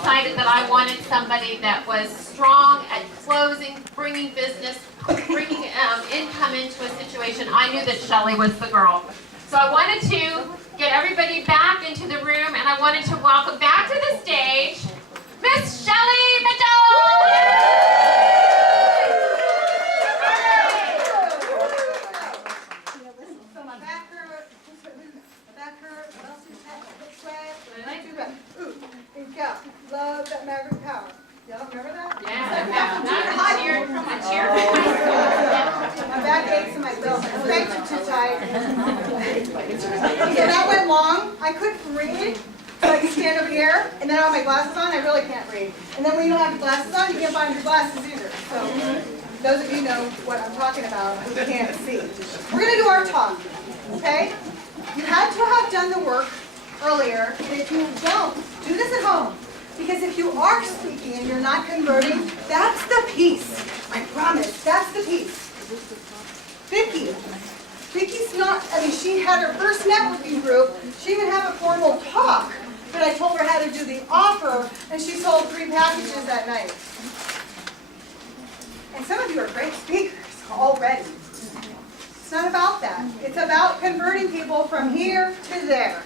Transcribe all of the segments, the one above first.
decided that I wanted somebody that was strong at closing, bringing business, bringing income into a situation. I knew that Shelley was the girl. So I wanted to get everybody back into the room, and I wanted to welcome back to the stage Miss Shelley Mitchell! So my back hurt, what else is that? Sweat, and I do that. Ooh, and go. Love that Maverick Power. Y'all remember that? Yeah, from my chair. My back aches and my legs are too tight. So that went long. I couldn't read. So I can stand over here, and then I have my glasses on, I really can't read. And then when you don't have your glasses on, you can't find your glasses either. So those of you know what I'm talking about who can't see. We're going to do our talk, okay? You had to have done the work earlier, and if you don't, do this at home. Because if you are speaking and you're not converting, that's the piece. I promise, that's the piece. Vicky's not, I mean, she had her first networking group. She didn't have a formal talk, but I told her how to do the offer, and she sold 3 packages that night. And some of you are great speakers already. It's not about that. It's about converting people from here to there.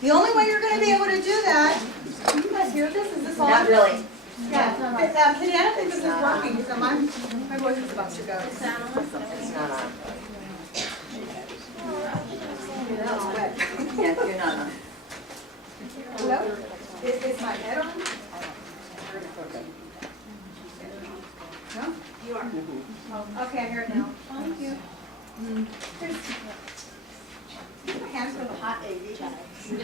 The only way you're going to be able to do that, can you guys hear this? Is this on? Not really. Yeah. Kenny, I don't think this is working, so my voice is about to go. It's not on. Yeah, you're not on. Hello? Is my head on? No? You are. Oh, okay, I hear it now. Thank you. Keep your hands for the hot AV guys. We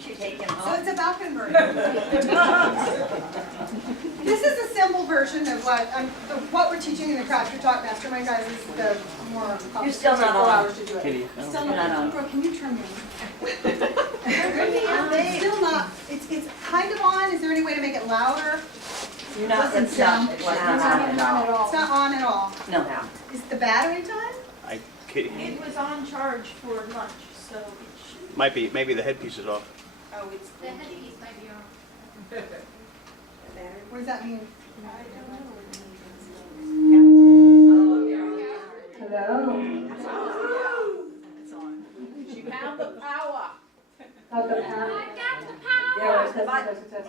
should take him So home. it's about converting. This is a simple version of what we're teaching in the Craft Your Talk Mastermind, guys. This is the more You're still not 4 on. hours to do it. Katie, Still You're not on. Bro, can you turn me on? It's still not. It's kind of on. Is there any way to make it louder? You're not, it's not, it's not on at all. It's not on at all. No. Is the battery time? Katie, It was on charge for lunch, so it should. maybe the headpiece is off. Oh, it's The headpiece might be on. What does that mean? I don't know what it means. Hello. It's on. She found the power. Got the power. I got the power.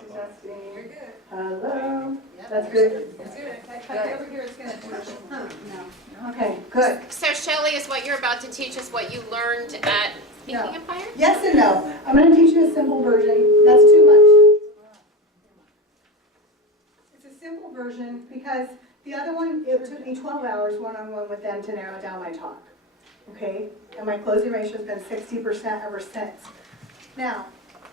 Testing. You're good. Hello. That's good. That's good. If I over here, it's gonna. No. Okay. Good. So Shelley, is what you're about to teach us what you learned at Speaking No. Empire? Yes and no. I'm going to teach you a simple version. That's too much. It's a simple version because the other one, it took me 12 hours one-on-one with them to narrow down my talk. Okay? And my closing ratio has been 60% ever since. Now,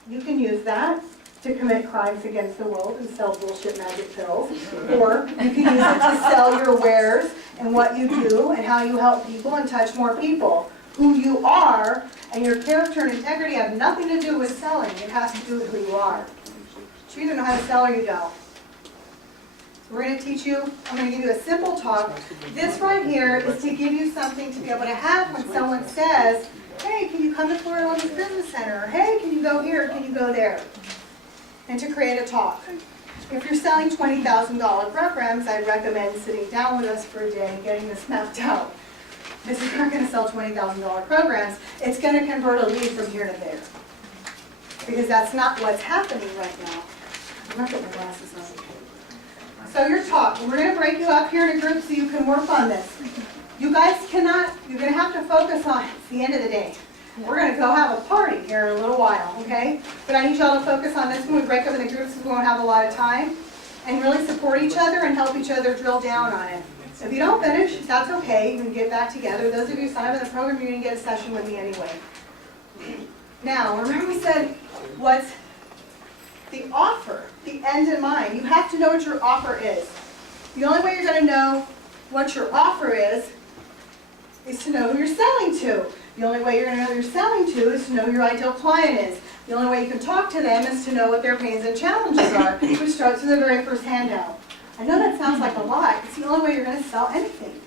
you can use that to commit crimes against the world and sell bullshit magic pills. Or you can use it to sell your wares and what you do and how you help people and touch more people. Who you are and your character and integrity have nothing to do with selling. It has to do with who you are. So you either know how to sell or you don't. So we're going to teach you, I'm going to give you a simple talk. This right here is to give you something to be able to have when someone says, hey, can you come to Florida Women's Business Center? Or, hey, can you go here? Can you go there? And to create a talk. If you're selling $20,000 programs, I'd recommend sitting down with us for a day and getting this mapped out. This is not going to sell $20,000 programs. It's going to convert a lead from here to there. Because that's not what's happening right now. I'm not putting my glasses on. So your talk, we're going to break you up here in a group so you can work on this. You guys cannot, you're going to have to focus on it. It's the end of the day. We're going to go have a party here in a little while, okay? But I need y'all to focus on this when we break up in the groups because we won't have a lot of time. And really support each other and help each other drill down on it. If you don't finish, that's okay. You can get back together. Those of you who sign up in the program, you're going to get a session with me anyway. Now, remember we said, what's the offer, the end in mind? You have to know what your offer is. The only way you're going to know what your offer is to know who you're selling to. The only way you're going to know who you're selling to is to know who your ideal client is. The only way you can talk to them is to know what their pains and challenges are, which starts with the very first handout. I know that sounds like a lot. It's the only way you're going to sell anything.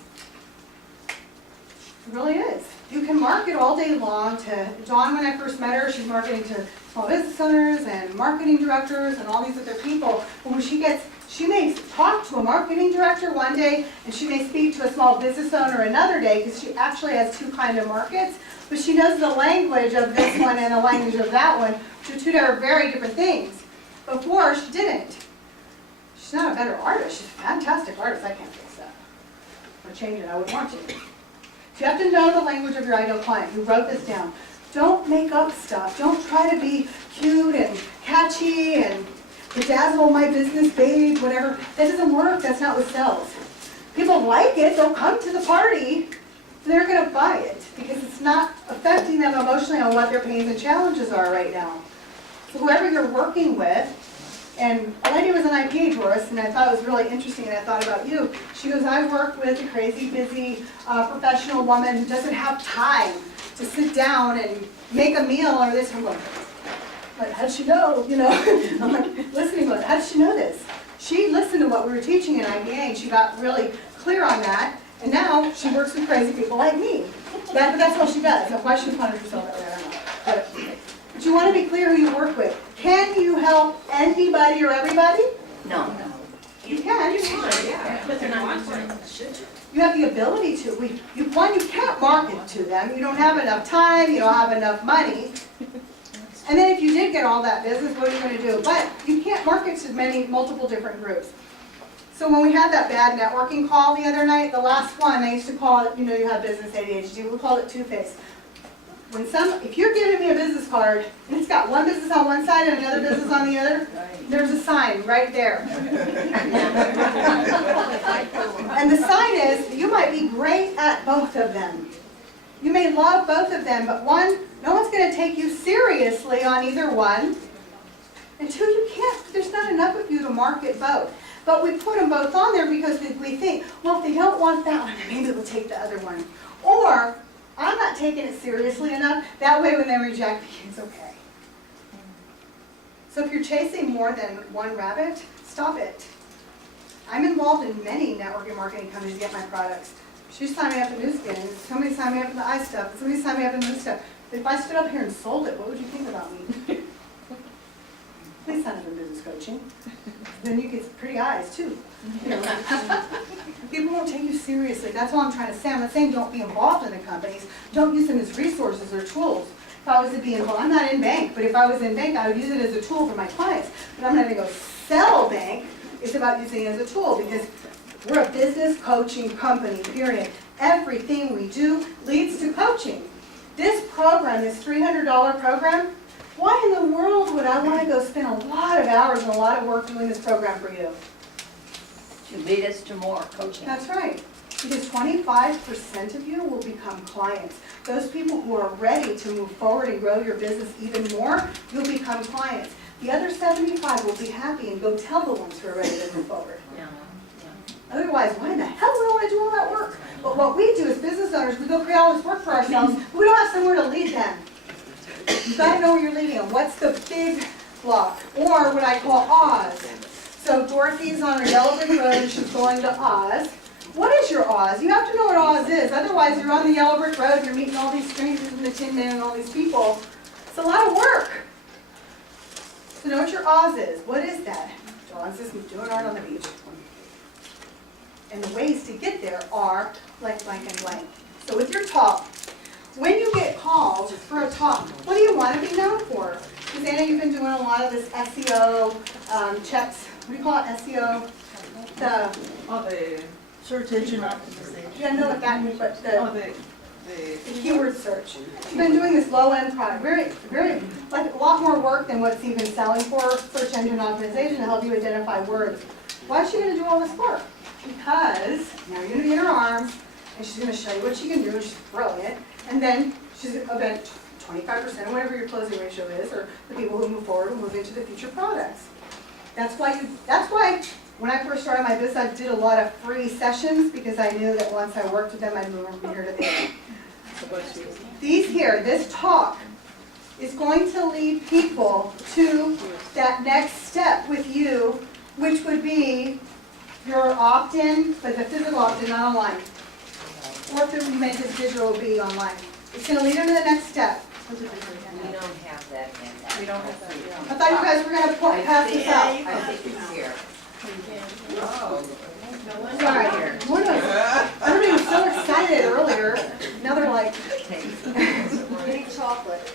It really is. You can market all day long to, Dawn, when I first met her, she's marketing to small business owners and marketing directors and all these other people. But when she may talk to a marketing director one day, and she may speak to a small business owner another day, because she actually has two kind of markets, but she knows the language of this one and the language of that one, which are two very different things. Before, she didn't. She's not a better artist, she's a fantastic artist, I can't fix that. Or change it, I would want to. So you have to know the language of your ideal client. You wrote this down. Don't make up stuff. Don't try to be cute and catchy and bedazzle my business babe, whatever. That doesn't work. That's not what sells. People like it. They'll come to the party. They're going to buy it because it's not affecting them emotionally on what their pains and challenges are right now. So whoever you're working with, and a lady was an IPA tourist, and I thought it was really interesting, and I thought about you. She goes, I work with a crazy, busy, professional woman who doesn't have time to sit down and make a meal or this. I'm like, how does she know? You know, I'm like listening to it. How does she know this? She listened to what we were teaching in IPA, and she got really clear on that, and now she works with crazy people like me. That's all she does. Now, why she punished herself that way, I don't know. But you want to be clear who you work with. Can you help anybody or everybody? No. You can. But they're not important. You have the ability to. You can't market to them. You don't have enough time. You don't have enough money. And then if you did get all that business, what are you going to do? But you can't market to multiple different groups. So when we had that bad networking call the other night, the last one, I used to call it, you have business ADHD. We called it two-face. If you're giving me a business card and it's got one business on one side and another business on the other, there's a sign right there. And the sign is, you might be great at both of them. You may love both of them, but no one's going to take you seriously on either one. And two, you can't, there's not enough of you to market both. But we put them both on there because we think, well, if they don't want that one, maybe they'll take the other one. Or, I'm not taking it seriously enough. That way when they reject me, it's okay. So if you're chasing more than one rabbit, stop it. I'm involved in many networking marketing companies to get my products. She signed me up in New Skin, somebody signed me up in the eye stuff, somebody signed me up in this stuff. If I stood up here and sold it, what would you think about me? Please sign up in business coaching. Then you get pretty eyes too. People won't take you seriously. That's all I'm trying to say. I'm not saying don't be involved in the companies. Don't use them as resources or tools. If I was to be involved, I'm not in bank, but if I was in bank, I would use it as a tool for my clients. But I'm not going to go sell bank. It's about using it as a tool because we're a business coaching company, period. Everything we do leads to coaching. This program, this $300 program, why in the world would I want to go spend a lot of hours and a lot of work doing this program for you? To lead us to more coaching. That's right. Because 25% of you will become clients. Those people who are ready to move forward and grow your business even more, you'll become clients. The other 75 will be happy and go tell the ones who are ready to move forward. Yeah. Otherwise, why in the hell would I want to do all that work? But what we do as business owners, we go create all this work for ourselves, but we don't have somewhere to lead them. You've got to know where you're leading them. What's the big block? Or what I call Oz. So Dorothy's on her yellow brick road and she's going to Oz. What is your Oz? You have to know what Oz is. Otherwise, you're on the yellow brick road and you're meeting all these strangers and the Tin Man and all these people. It's a lot of work. So know what your Oz is. What is that? Dawn's just doing art on the beach. And the ways to get there are blank, blank, and blank. So with your talk, when you get called for a talk, what do you want to be known for? Susanna, you've been doing a lot of this SEO checks. What do you call it? SEO? The search engine optimization. You don't know what that means, but the The keyword search. You've been doing this low-end product, very, like a lot more work than what's even selling for search engine optimization to help you identify words. Why is she going to do all this work? Because now you're going to be in her arms, and she's going to show you what she can do, and she's brilliant, and then she's about 25% or whatever your closing ratio is, or the people who move forward will move into the future products. That's why when I first started my business, I did a lot of free sessions because I knew that once I worked with them, I'd move from here to there. This talk is going to lead people to that next step with you, which would be your opt-in, but the physical opt-in, not online. or if you make this digital, it'll be online. It's gonna lead them to the next step. We don't have that in. We don't have that, yeah. I thought you guys were gonna pass this out. I think it's here. Oh. Sorry. Everybody was so excited earlier, now they're like. Getting chocolate.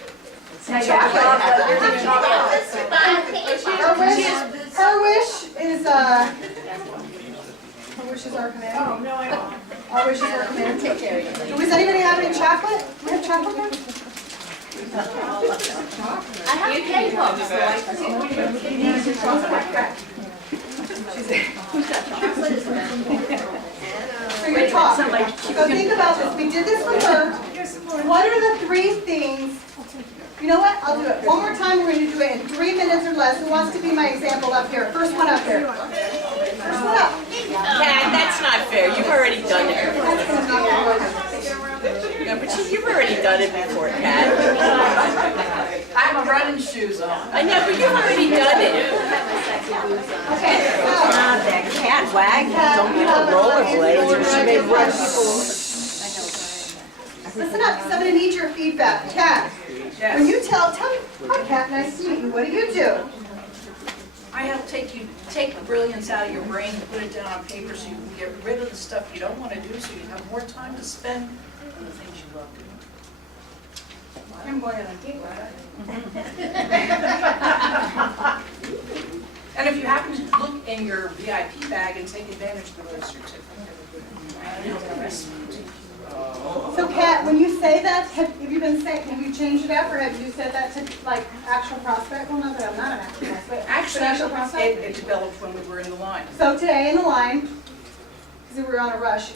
Her wish is our command. Oh, no, I won't. Our wish is our command. Take care of you. Does anybody have any chocolate? We have chocolate here? I have cake pops, So your talk. So think about this. We did this with her. What are the 3 things? You know what? I'll do it. One more time. We're going to do it in 3 minutes or less. Who wants to be my example up here? First one up here. First one up. Kat, that's not fair. You've already done it. No, but you've already done it before, Kat. I have my running shoes on. I know, but you've already done it. Okay. Not that cat wag. Don't give her rollerblades or she may run people. Listen up, because I'm going to need your feedback. Kat, when you tell me, hi Kat, nice to meet you. What do you do? I help take the brilliance out of your brain and put it down on paper so you can get rid of the stuff you don't want to do so you have more time to spend on the things you love doing. I'm going on a date And if you happen to look in your VIP bag and take advantage of the gift certificate. So Kat, when you say that, have you been saying, have you changed it up or have you said that to like actual prospect? Well, not that I'm not an actual prospect. But actual Actually, prospect? it developed when we were in the line. So today in the line, because we were on a rush,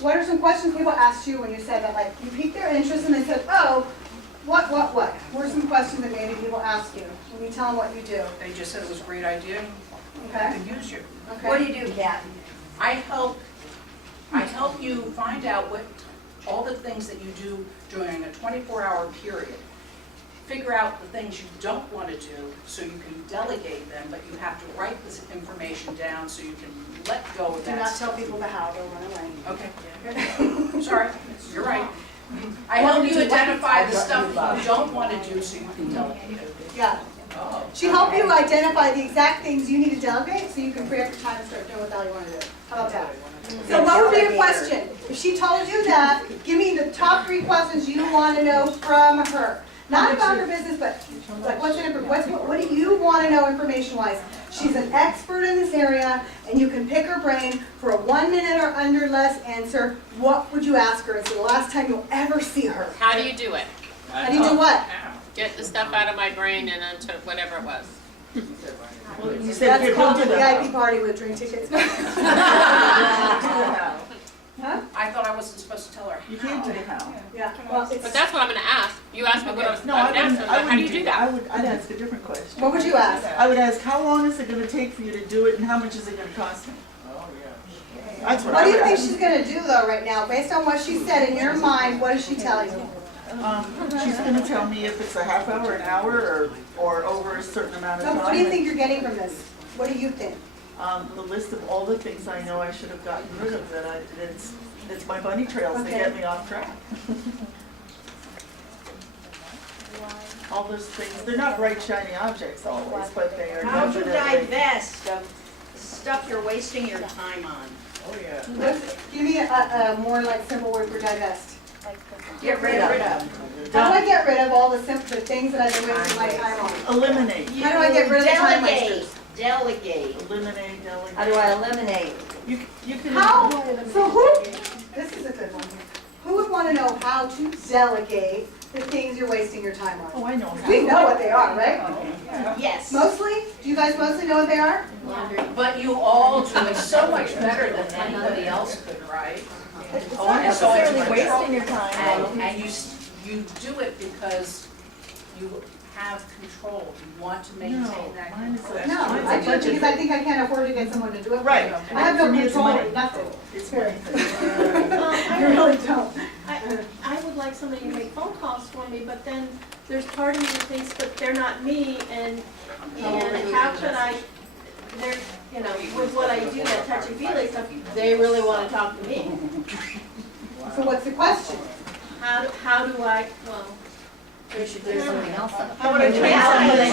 what are some questions people asked you when you said that? Like you piqued their interest and they said, oh, what? What are some questions that maybe people ask you when you tell them what you do? They just said it was a great idea and Okay. I could use you. Okay. What do you do, Kat? I help you find out what all the things that you do during a 24-hour period. Figure out the things you don't want to do so you can delegate them, but you have to write this information down so you can let go of Do that not stuff. tell people the how, they'll run away. Okay. Sorry, you're right. I help you identify the stuff you don't want to do so you can delegate it. Yeah. She helped you identify the exact things you need to delegate so you can free up your time and start doing what the hell you want to do. How about that? So what would be your question? If she told you that, give me the top 3 questions you want to know from her. Not about her business, but like what do you want to know information-wise? She's an expert in this area, and you can pick her brain for a 1 minute or under less answer. What would you ask her? It's the last time you'll ever see her. How do you do it? How do you do what? Get the stuff out of my brain and into whatever it was. Well, you said That's you're called going the to the VIP party with drink tickets. Huh? I thought I wasn't supposed to tell her. You can't do the how. Yeah, well, But it's, that's what I'm gonna ask. You asked me what I was No, gonna answer. I How do you wouldn't do that? I'd ask a different question. what would you ask? I would ask, how long is it gonna take for you to do it and how much is it gonna cost me? That's what What I do you would think ask. she's gonna do though right now? Based on what she said in your mind, what is she telling you? She's gonna tell me if it's a half hour, an hour, or over a certain amount of So time. what do you think you're getting from this? What do you think? The list of all the things I know I should have gotten rid of that it's my bunny trails that get me off track. All those things, they're not bright shiny objects always, but they are How to definitely. divest of stuff you're wasting your time on? Give me a more like simple word for divest. Get rid of. How do I get rid of all the things that I've been wasting my time on? Eliminate, How do I get rid of the time Delegate. wasters? Delegate. eliminate, delegate. How do I eliminate? You can. How, so who, this is a good one here. Who would want to know how to delegate the things you're wasting your time on? Oh, I know how. We know what they are, right? Yes. Mostly? Do you guys mostly know what they are? But you all do it so much better than anybody else could, right? It's Oh, not and so it's necessarily control. wasting your time. And you do it because you have control. You want to maintain that mine is control. a- No, I do it because I think I can't afford to get someone to do it. for me. Right. I have no For me, it's control, money. nothing. It's Very. I You really don't. would like somebody to make phone calls for me, but then there's part of me that thinks, but they're not me, and how could I, they're, with what I do, that touchy-feely stuff, they really want to talk to me. So what's the question? How do I, well, There's something else. how would I train somebody to do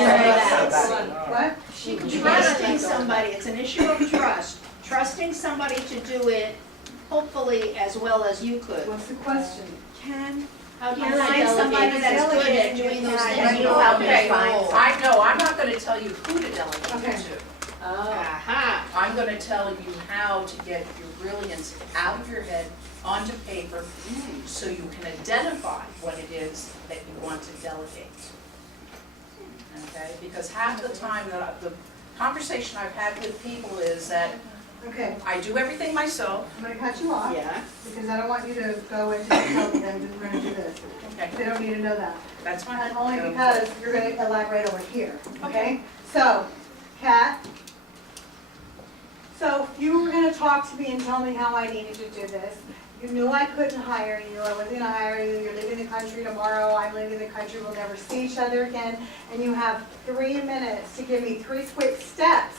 that? What? Trusting somebody, it's an issue of trust. Trusting somebody to do it, hopefully as well as you could. What's the question? How do you Can I find somebody delegate? that's good at doing those things? You help me Okay, find I know, I'm not gonna tell you who to delegate Okay. to. Aha. I'm gonna tell you how to get your brilliance out of your head onto paper so you can identify what it is that you want to delegate. Okay, because half the time the conversation I've had with people is that Okay, I do everything myself. I'm gonna cut you off. Yeah. Because I don't want you to go into telling them that we're gonna do this. Okay, They don't need to know that. that's fine. And only because you're gonna elaborate over here, okay? So, Kat, so you were gonna talk to me and tell me how I needed to do this. You knew I couldn't hire you, I wasn't gonna hire you, you're leaving the country tomorrow, I'm leaving the country, we'll never see each other again. And you have 3 minutes to give me 3 quick steps,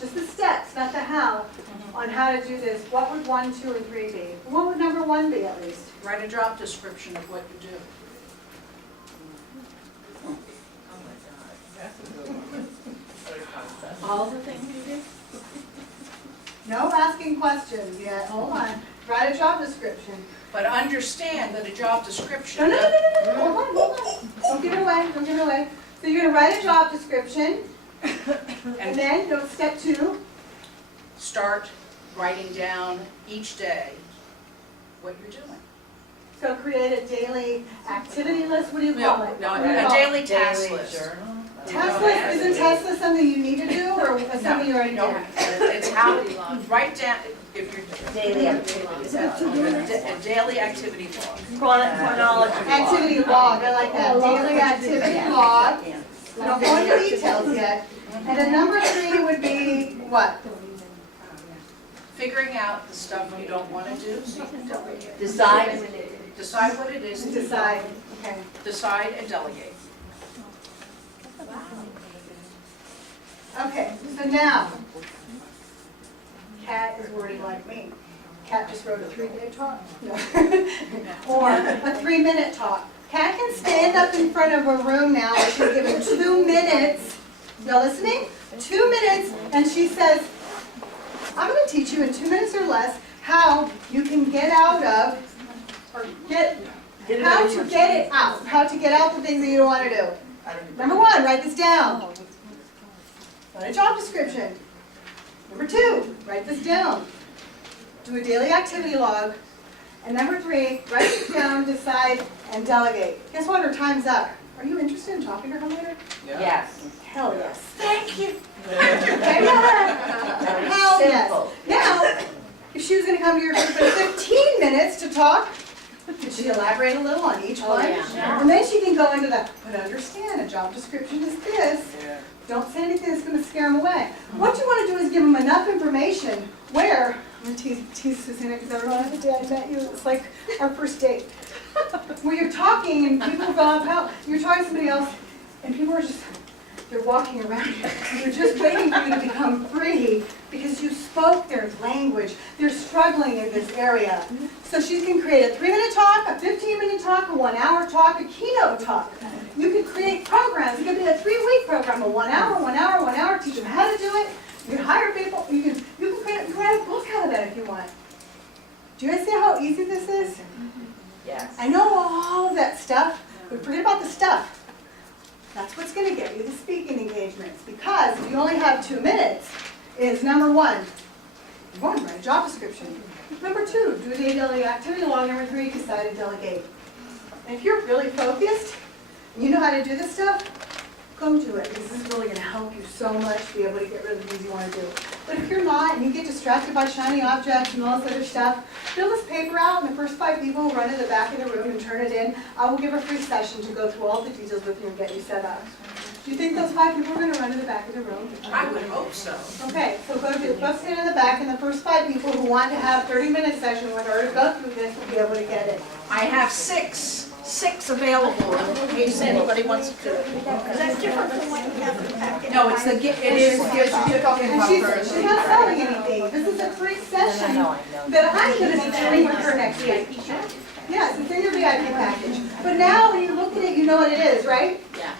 just the steps, not the how, on how to do this. What would 1, 2, or 3 be? What would number 1 be at least? Write a job description of what you do. All the things you do? No asking questions yet, hold on. Write a job description. But understand that a job No, description. no, no, no, no, no, hold on, hold on. Don't give it away, don't give it away. So you're gonna write a job description, and And then go to step 2. start writing down each day what you're doing. So create a daily activity list, what do you call it? No, What do you a call it? daily task list. Task list, isn't task list something you need to do, or something you already No, do? it's how, write down, if you're. Daily activities. A daily activity log. Chronology. Activity log, I like that, daily activity log. I don't go into details yet. And then number 3 would be what? Figuring out the stuff you don't want to do, so you can delegate. Decide. Decide what it is. that you don't- Decide, okay. Decide and delegate. Okay, so now, Kat is wording like me. Kat just wrote a 3-minute talk. No. Or a 3-minute talk. Kat can stand up in front of a room now, and she's given 2 minutes. Y'all listening? 2 minutes, and she says, I'm gonna teach you in 2 minutes or less how you can get out of, or how to get it out, how to get out the things that you don't wanna do. Number 1, write this down. Write a job description. Number 2, write this down. Do a daily activity log. And number 3, write this down, decide, and delegate. Guess what? Her time's up. Are you interested in talking to her later? Yes. Hell yes. Thank you. Hell yes. Simple. Now, if she was gonna come to your group in 15 minutes to talk, could she elaborate a little on each one? And then she can go into that, but understand, a job description is this. Don't say anything that's gonna scare them away. What you wanna do is give them enough information where, I'm gonna tease Susanna because I remember the day I met you, it's like our first date. Where you're talking and people go up, how, you're talking to somebody else and people are just, they're walking around you. They're just waiting for you to become free because you spoke their language. They're struggling in this area. So she can create a 3-minute talk, a 15-minute talk, a 1-hour talk, a keynote talk. You can create programs. It could be a 3-week program, a 1 hour, 1 hour, 1 hour, teach them how to do it. You can hire people. You can write a book out of that if you want. Do you guys see how easy this is? Yes. I know all of that stuff, but forget about the stuff. That's what's going to get you the speaking engagements. Because if you only have 2 minutes, is number 1, write a job description. Number 2, do a daily activity log. Number 3, decide to delegate. And if you're really focused, and you know how to do this stuff, go do it. This is really going to help you so much to be able to get rid of the things you want to do. But if you're not, and you get distracted by shiny objects and all this other stuff, fill this paper out, and the first 5 people who run to the back of the room and turn it in, I will give a free session to go through all the details with you and get you set up. Do you think those 5 people are going to run to the back of the room? I would hope so. Okay, so go stand in the back, and the first 5 people who want to have 30-minute session with her to go through this will be able to get it. I have six available in case anybody wants to do it. Is that different from what you have in the packet? No, it's the, it is, And she's not selling anything. This is a free session that I'm going to be doing with her next week. Yes, it's in your VIP package. But now when you look at it, you know what it is, right? Yeah.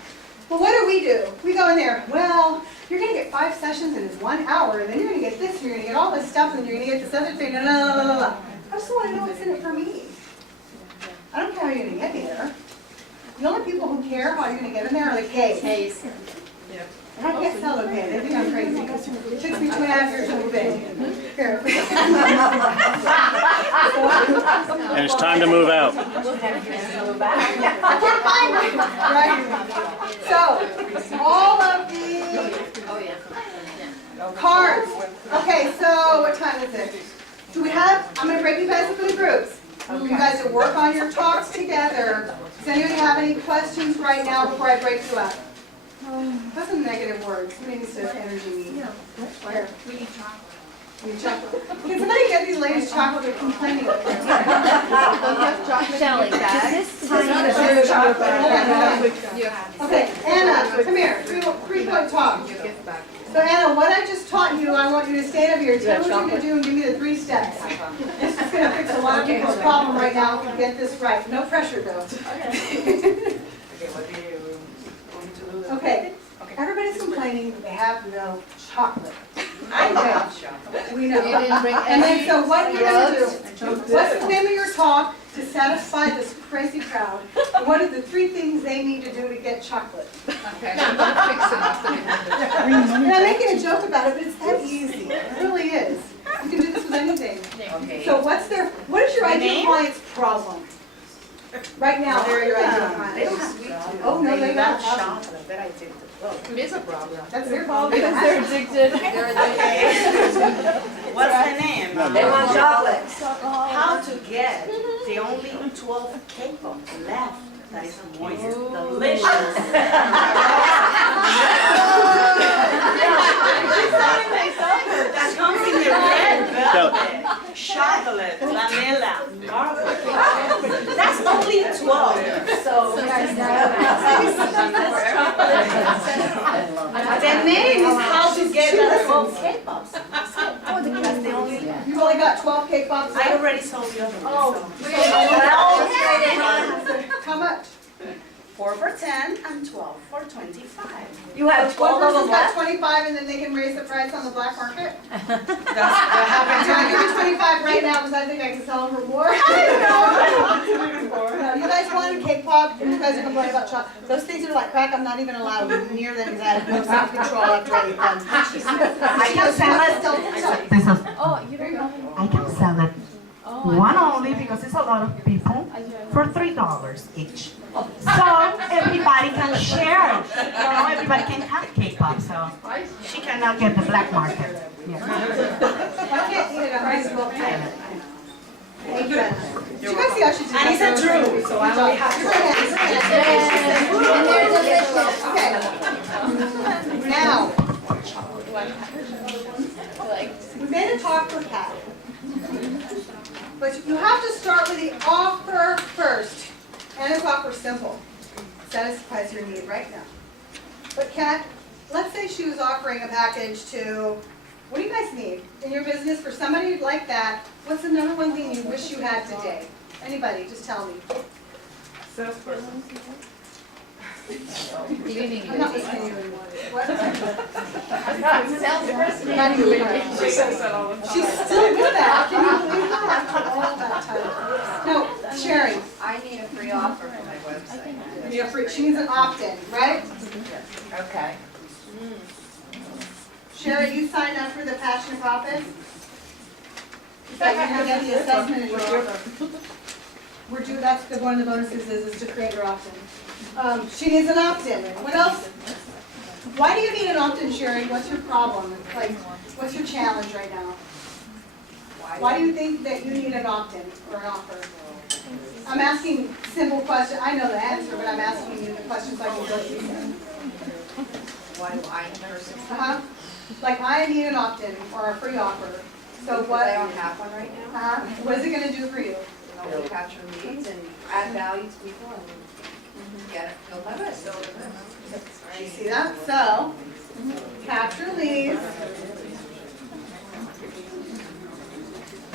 Well, what do? We go in there, well, you're gonna get 5 sessions in this 1 hour, and then you're gonna get this, and you're gonna get all this stuff, and then you're gonna get this other thing, blah, blah, blah, blah. I just wanna know what's in it for me. I don't care how you're gonna get me there. The only people who care how you're gonna get in there are the K's. K's. And I can't sell the K, they think I'm crazy. It took me 2.5 years to move in. Here. And it's time to move out. I can't find it, right? So, all of the cards. Okay, so what time is it? Do we have, I'm gonna break you guys up into groups. You guys will work on your talks together. Does anybody have any questions right now before I break you up? That's some negative words. Somebody needs to energy me. Here. We need chocolate. Can somebody get these ladies chocolate? They're complaining. Shelly, Okay, Anna, come here. 3-point talk. So Anna, what I just taught you, I want you to stand up here, tell me what you're going to do, and give me the 3 steps. This is going to fix a lot of people's problem right now if you get this right. No pressure though. Okay, everybody's complaining that they have no chocolate. I love chocolate. We know. And then, so what you're going to do, what's the name of your talk to satisfy this crazy crowd? What are the 3 things they need to do to get chocolate? Okay. And I'm making a joke about it, but it's that easy. It really is. You can do this with anything. Okay. So what is your ideal client's problem? Right now, they're your ideal client. They don't have sweet tooth. Oh, no, they got chocolate. They're addicted. Well, it is a problem. That's their problem. Because they're addicted. What's the name? They want chocolate. How to get the only 12 K-pops left that is moist, delicious. That comes in the red velvet, chocolate, vanilla, garlic. That's only 12. So the name is how to get the 12 K-pops. That's the only. You've only got 12 cake pops. I already sold the other one. Oh. How much? 4 for 10 and 12 for 25. You have One 12 of person's them got left? 25 and then they can raise the price on the black market? That's what Can happened. I give you 25 right now because I think I can sell them for more? I don't know. You guys want a cake pop? You guys are complaining about chocolate. Those things are like crack. I'm not even allowed near them because I have no self-control after I eat them. I can sell it. This is, I can sell it one only because it's a lot of people for $3 each. So everybody can share it. You know, everybody can have cake pop, so she cannot get the black market. Yeah. I can't eat it. I'm reasonable. Thank you. Did you guys see how she did And it's a that? true, so I only have Okay. Now, we made a talk for Kat. But you have to start with the offer first. And it's offer simple. Satisfies your need right now. But Kat, let's say she was offering a package to, what do you guys need in your business for somebody like that? What's the number one thing you wish you had today? Anybody, just tell me. Salesperson. I'm not listening to you anymore. What? Salesperson. Not even her. She says that all the time. She's still with that. Can you believe that after all that time? No, Sherry. I need a free offer for my website. Yeah, she needs an opt-in, right? Okay. Sherry, you signed up for the Passion Profit? So you're gonna get the assessment and your offer. That's one of the bonuses is to create your opt-in. She needs an opt-in. What else? Why do you need an opt-in, Sherry? What's your problem? Like, what's your challenge right now? Why do you think that you need an opt-in or an offer? I'm asking simple questions. I know the answer, but I'm asking you the questions like what you said. Why do I personally? Like I need an opt-in or a free offer. So what? I don't have one right now. What is it going to do for you? I'll capture leads and add value to people and get it, build my list. You see that? So, capture leads.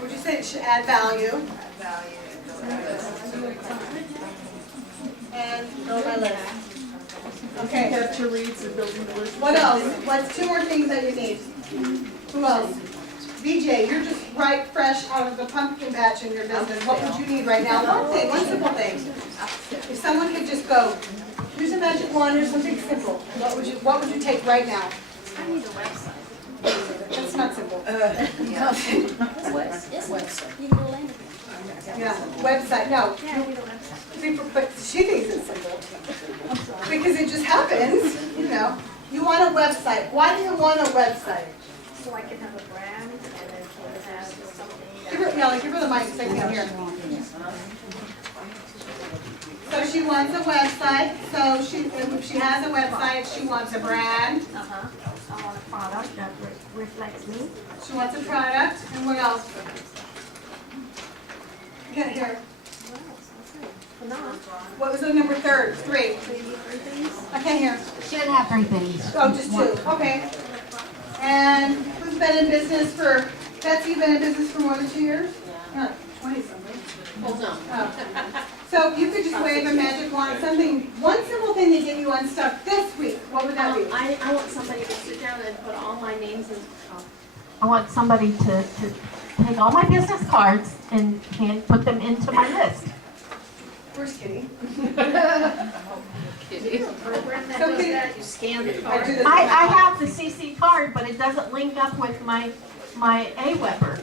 Would you say it should add value? Add value, build my list. on my list. Okay. Capture reads and building the list. What else? What's two more things that you need? Who else? VJ, you're just right fresh out of the pumpkin patch in your business. What would you need right now? One thing, one simple thing. If someone could just go, here's a magic wand or something simple, what would you take right now? I need a website. That's not simple. Yeah, website, no. Yeah, I need a website. But she thinks it's simple. Because it just happens, you know. You want a website. Why do you want a website? So I can have a brand and then sort of have something that. Give her the mic so I can hear. So she wants a website, so if she has a website, she wants a brand. Uh-huh. I want a product that reflects me. She wants a product, and what else? Can't hear. What was the number third? Three. I can't hear. She didn't have 3 things. Oh, just two, okay. And who's been in business for, Betsy, you've been in business for more than 2 years? Yeah. 20-something. Hold on. Oh. So if you could just wave a magic wand, something, one simple thing to get you unstuck this week, what would that be? I want somebody to sit down and put all my names in. I want somebody to take all my business cards and put them into my list. Where's Kitty? Program that So does can- that, you scan the I card. do this. I have the CC card, but it doesn't link up with my AWeber.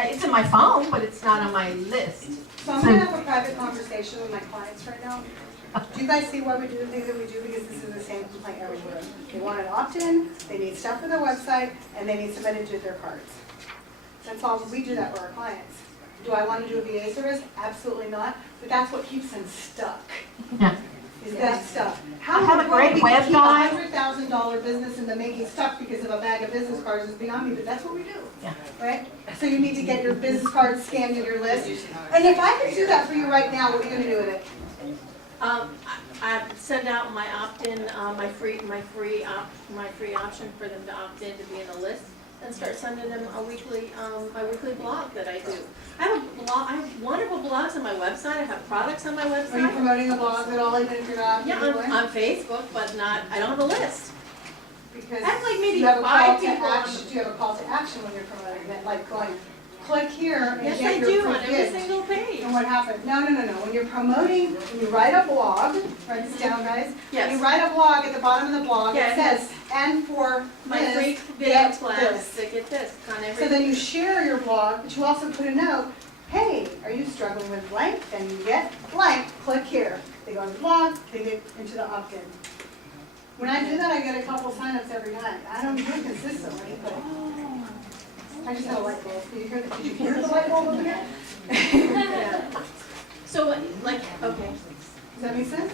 It's in my phone, but it's not on my list. So I'm gonna have a private conversation with my clients right now. Do you guys see why we do the things that we do? Because this is the same complaint everywhere. They want an opt-in, they need stuff for their website, and they need somebody to do their cards. That's all, we do that for our clients. Do I want to do a VA service? Absolutely not, but that's what keeps them stuck. Yeah. Is that stuff. I have a great web guy. $100,000 business in the making stuck because of a bag of business cards is beyond me, but that's what we do. Yeah. Right? So you need to get your business cards scanned in your list. And if I could do that for you right now, what are you gonna do with it? I send out my opt-in, my free option for them to opt in to be in the list, and start sending them a weekly, my weekly blog that I do. I have a blog, I have wonderful blogs on my website. I have products on my Are you website. promoting a blog at all, even if you're not? Yeah, on Facebook, but not, I don't have a list. Because I have like maybe you have a 5 call to people on. action. Do you have a call to action when you're promoting it? Like going, click here and Yes, get I your do, free on every gift. single page. And what happened? No. When you're promoting, when you write a blog, write this down, guys. Yes. You write a blog, at the bottom of the blog, Yeah, it it says, and for My this, free video get class, this. they get this on every. So then you share your blog, but you also put a note, hey, are you struggling with blank? Then you get blank, click here. They go to the blog, they get into the opt-in. When I do that, I get a couple signups every night. I don't do it consistently, but I just had a light bulb. Did you hear the light bulb over there? Yeah. So, like, okay. Does that make sense?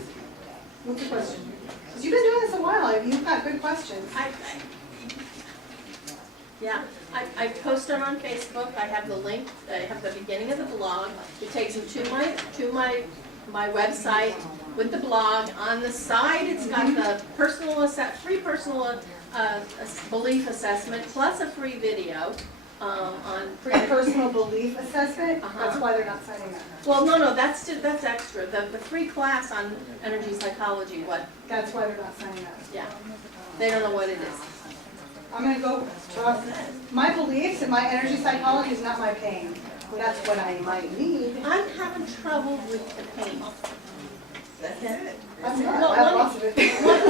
What's the question? 'Cause you've been doing this a while, you've got good questions. I post it on Facebook, I have the link, I have the beginning of the blog, it takes them to my website with the blog. On the side, it's got the free personal belief assessment, plus a free video, on A personal belief assessment, Uh-huh. that's why they're not signing up. Well, no, that's extra, the free class on energy psychology, That's why they're not signing up. yeah, they don't know what it is. I'm gonna go, my beliefs and my energy psychology is not my pain. Well, that's what I might need. I'm having trouble with the pain. I'm not, I have lots of it. One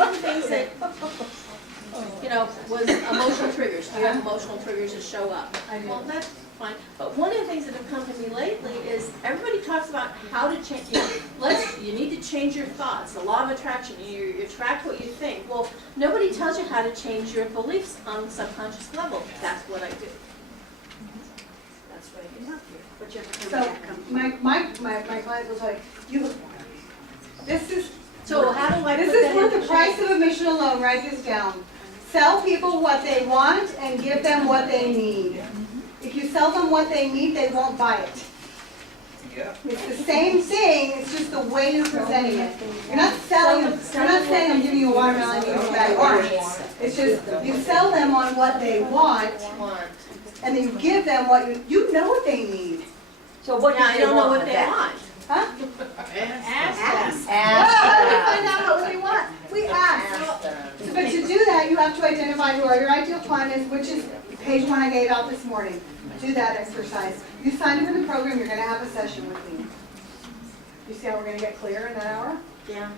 of the things that, was emotional triggers. Do you have emotional triggers that show up? I do. Well, that's fine. But one of the things that have come to me lately is everybody talks about how to change, you need to change your thoughts, the law of attraction, you attract what you think. Well, nobody tells you how to change your beliefs on the subconscious level. That's what I do. That's what I do. But you have to So, my clients will tell you, this is, So how do I put this that is worth into the price of admission alone, write this down. Sell people what they want and give them what they need. If you sell them what they need, they won't buy it. It's the same thing, it's just the way you're presenting it. You're not selling them, you're not saying I'm giving you a watermelon, you give me a bag of oranges. It's just, you sell them on what they want, and then you give them what you know what they need. So what Yeah, do I you don't know want what with they that? want. Huh? Ask them. Well, we find out what they want. We ask. So, but to do that, you have to identify who your ideal client is, which is page 1 I gave out this morning. Do that exercise. You sign up in the program, you're gonna have a session with me. You see how we're gonna get clear in that hour? Yeah.